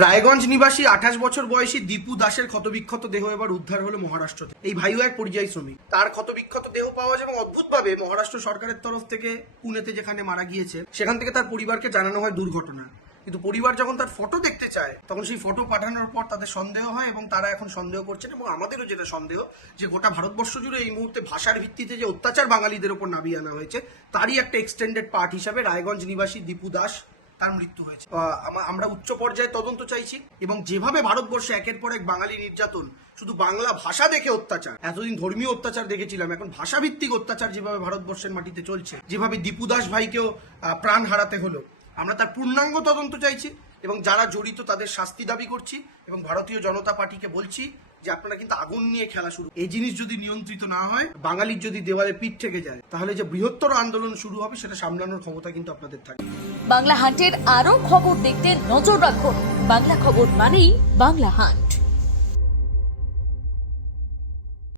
রায়গঞ্জ নিবাসী 28 বছর বয়সী দীপু দাসের ক্ষতবিক্ষত দেহ এবার উদ্ধার হলো মহারাষ্ট্র থেকে। এই ভাইও এক পরিযায়ী শ্রমিক। তার ক্ষতবিক্ষত দেহ পাওয়া যায় এবং অদ্ভুতভাবে মহারাষ্ট্র সরকারের তরফ থেকে পুনেতে যেখানে মারা গিয়েছে সেখান থেকে তার পরিবারকে জানানো হয় দুর্ঘটনা। কিন্তু পরিবার যখন তার ফটো দেখতে চায় তখন সেই ফটো পাঠানোর পর তাদের সন্দেহ হয় এবং তারা এখন সন্দেহ করছেন, এবং আমাদেরও যেটা সন্দেহ যে গোটা ভারতবর্ষ জুড়ে এই মুহূর্তে ভাষার ভিত্তিতে যে অত্যাচার বাঙালিদের উপর নামিয়ে আনা হয়েছে তারই একটা এক্সটেন্ডেড পার্ট হিসাবে রায়গঞ্জ নিবাসী দীপু দাস তার মৃত্যু হয়েছে। আমরা উচ্চ পর্যায়ে তদন্ত চাইছি এবং যেভাবে ভারতবর্ষে একের পর এক বাঙালি নির্যাতন, শুধু বাংলা ভাষা দেখে অত্যাচার, এতদিন ধর্মীয় অত্যাচার দেখেছিলাম, এখন ভাষাভিত্তিক অত্যাচার যেভাবে ভারতবর্ষের মাটিতে চলছে, যেভাবে দীপু দাস ভাইকেও প্রাণ হারাতে হলো, আমরা তার পূর্ণাঙ্গ তদন্ত চাইছি এবং যারা জড়িত তাদের শাস্তি দাবি করছি এবং ভারতীয় জনতা পার্টিকে বলছি যে আপনারা কিন্তু আগুন নিয়ে খেলা শুরু। এই জিনিস যদি নিয়ন্ত্রিত না হয়, বাঙালির যদি দেওয়ালে পিঠ থেকে যায়, তাহলে যে বৃহত্তর আন্দোলন শুরু হবে সেটা সামলানোর ক্ষমতা কিন্তু আপনাদের থাকে। বাংলা হান্টের আরো খবর দেখতে নজর রাখুন। বাংলা খবর মানেই বাংলা হান্ট।